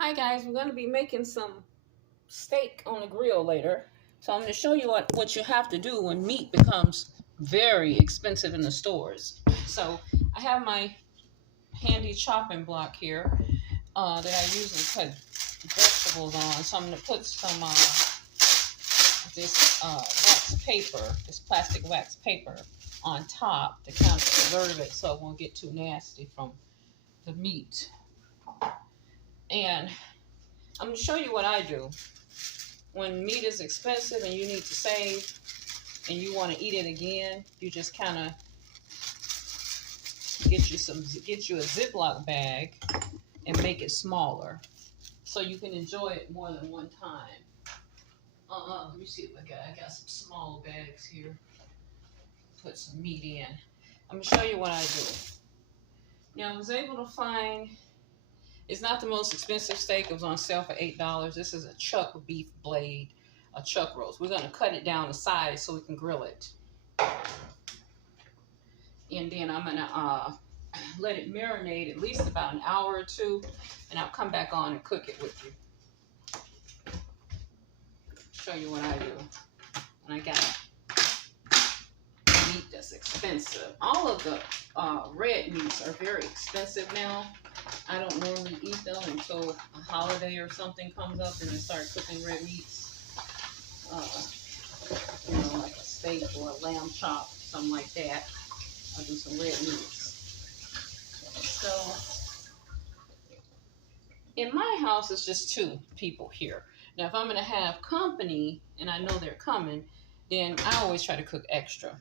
Hi guys, we're going to be making some steak on the grill later. So I'm going to show you what you have to do when meat becomes very expensive in the stores. So I have my handy chopping block here that I usually cut vegetables on. So I'm going to put some this wax paper, this plastic wax paper on top to kind of preserve it so it won't get too nasty from the meat. And I'm going to show you what I do. When meat is expensive and you need to save and you want to eat it again, you just kind of get you a Ziploc bag and make it smaller so you can enjoy it more than one time. Let me see if I got some small bags here. Put some meat in. I'm going to show you what I do. Now, I was able to find, it's not the most expensive steak. It was on sale for $8. This is a chuck beef blade, a chuck roast. We're going to cut it down to size so we can grill it. And then I'm going to let it marinate at least about an hour or two, and I'll come back on and cook it with you. Show you what I do. And I got meat that's expensive. All of the red meats are very expensive now. I don't normally eat them until a holiday or something comes up and I start cooking red meats. Like a steak or a lamb chop, something like that. I'll do some red meats. So, in my house, it's just 2 people here. Now, if I'm going to have company and I know they're coming, then I always try to cook extra.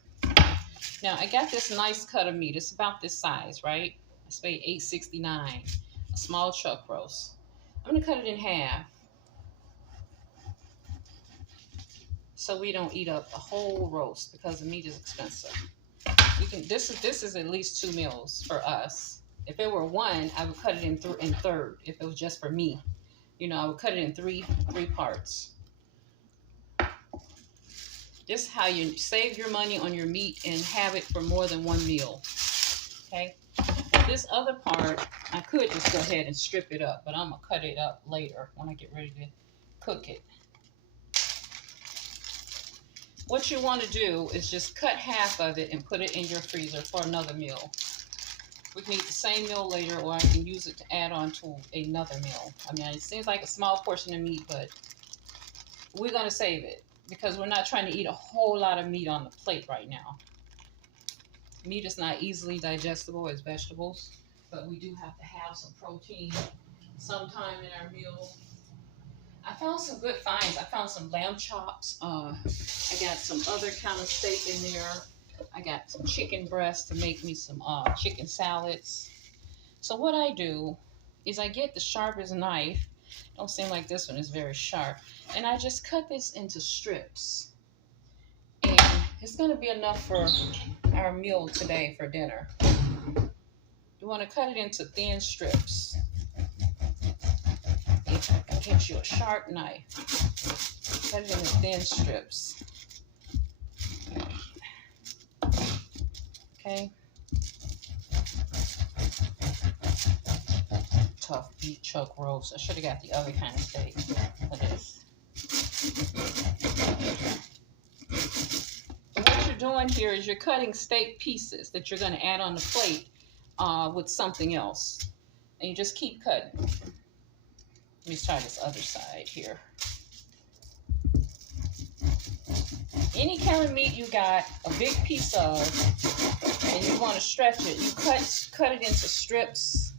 Now, I got this nice cut of meat. It's about this size, right? I paid $8.69. A small chuck roast. I'm going to cut it in half so we don't eat up the whole roast because the meat is expensive. This is at least 2 meals for us. If it were 1, I would cut it in third. If it was just for me, I would cut it in three parts. This is how you save your money on your meat and have it for more than 1 meal. Okay. This other part, I could just go ahead and strip it up, but I'm going to cut it up later when I get ready to cook it. What you want to do is just cut half of it and put it in your freezer for another meal. We can eat the same meal later, or I can use it to add on to another meal. I mean, it seems like a small portion of meat, but we're going to save it because we're not trying to eat a whole lot of meat on the plate right now. Meat is not easily digestible as vegetables, but we do have to have some protein sometime in our meal. I found some good finds. I found some lamb chops. I got some other kind of steak in there. I got some chicken breast to make me some chicken salads. So what I do is I get the sharpest knife. Don't seem like this one is very sharp. And I just cut this into strips. And it's going to be enough for our meal today for dinner. You want to cut it into thin strips. Get you a sharp knife. Cut it into thin strips. Okay. Tough beef chuck roast. I should have got the other kind of steak for this. What you're doing here is you're cutting steak pieces that you're going to add on the plate with something else. And you just keep cutting. Let me try this other side here. Any kind of meat you got a big piece of and you want to stretch it, you cut it into strips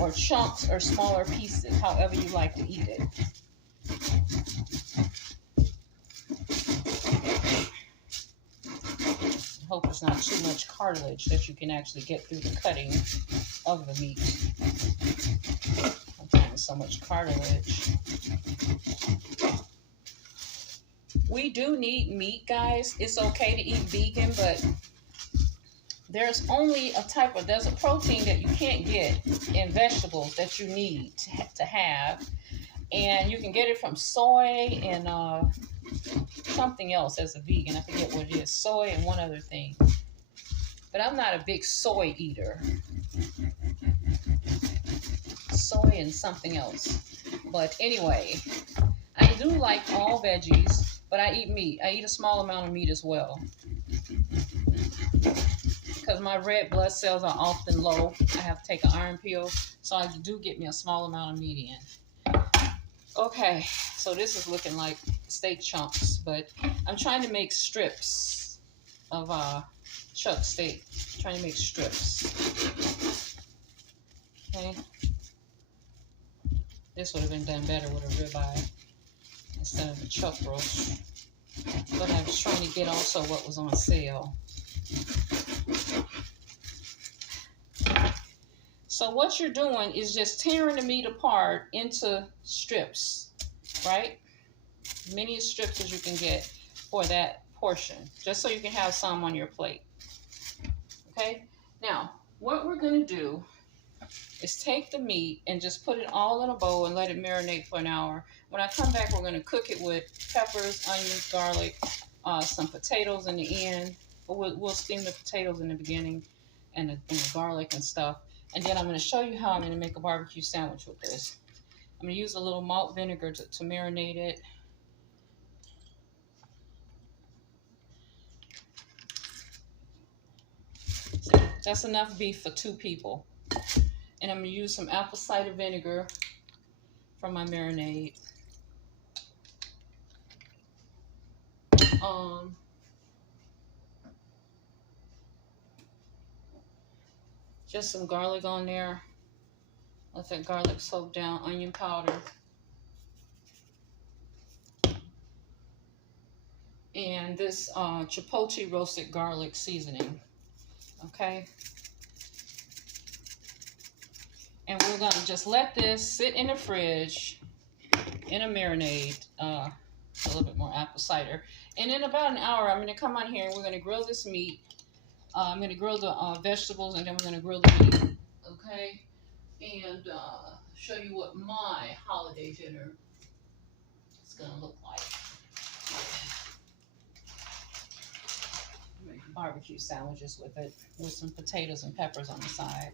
or chunks or smaller pieces, however you like to eat it. I hope it's not too much cartilage that you can actually get through the cutting of the meat. Sometimes so much cartilage. We do need meat, guys. It's okay to eat vegan, but there's only there's a protein that you can't get in vegetables that you need to have. And you can get it from soy and something else as a vegan. I forget what it is. Soy and one other thing. But I'm not a big soy eater. soy and something else. But anyway, I do like all veggies, but I eat meat. I eat a small amount of meat as well, because my red blood cells are often low. I have to take an iron pill, so I do get me a small amount of meat in. Okay, so this is looking like steak chunks, but I'm trying to make strips of chuck steak. I'm trying to make strips. Okay, this would have been done better with a ribeye instead of a chuck roast. But I was trying to get also what was on sale. So what you're doing is just tearing the meat apart into strips, right? Many strips as you can get for that portion, just so you can have some on your plate. Okay, now what we're going to do is take the meat and just put it all in a bowl and let it marinate for an hour. When I come back, we're going to cook it with peppers, onions, garlic, some potatoes in the end. But we'll steam the potatoes in the beginning and the garlic and stuff. And then I'm going to show you how I'm going to make a barbecue sandwich with this. I'm going to use a little malt vinegar to marinate it. So that's enough beef for 2 people. And I'm going to use some apple cider vinegar for my marinade. Just some garlic on there. Let that garlic soak down. Onion powder. And this chipotle roasted garlic seasoning. Okay. And we're going to just let this sit in the fridge in a marinade. A little bit more apple cider. And in about an hour, I'm going to come on here and we're going to grill this meat. I'm going to grill the vegetables, and then we're going to grill the meat. Okay? And show you what my holiday dinner is going to look like. Make barbecue sandwiches with it, with some potatoes and peppers on the side.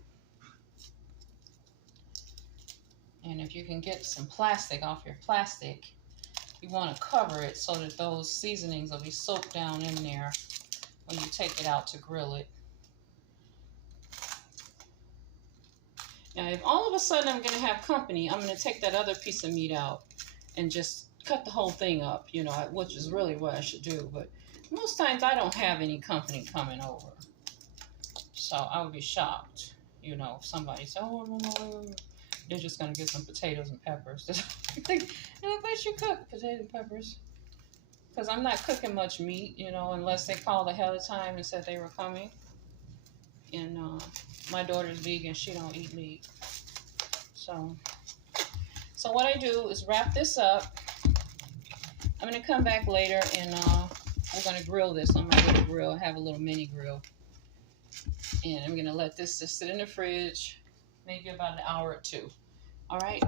And if you can get some plastic off your plastic, you want to cover it so that those seasonings will be soaked down in there when you take it out to grill it. Now, if all of a sudden I'm going to have company, I'm going to take that other piece of meat out and just cut the whole thing up, you know, which is really what I should do. But most times I don't have any company coming over. So I would be shocked, you know, if somebody said, oh, no, they're just going to get some potatoes and peppers. But you cook potatoes and peppers. Because I'm not cooking much meat, you know, unless they called ahead of time and said they were coming. And my daughter's vegan. She don't eat meat. So what I do is wrap this up. I'm going to come back later and we're going to grill this on my little grill. I have a little mini grill. And I'm going to let this just sit in the fridge maybe about an hour or 2. All right?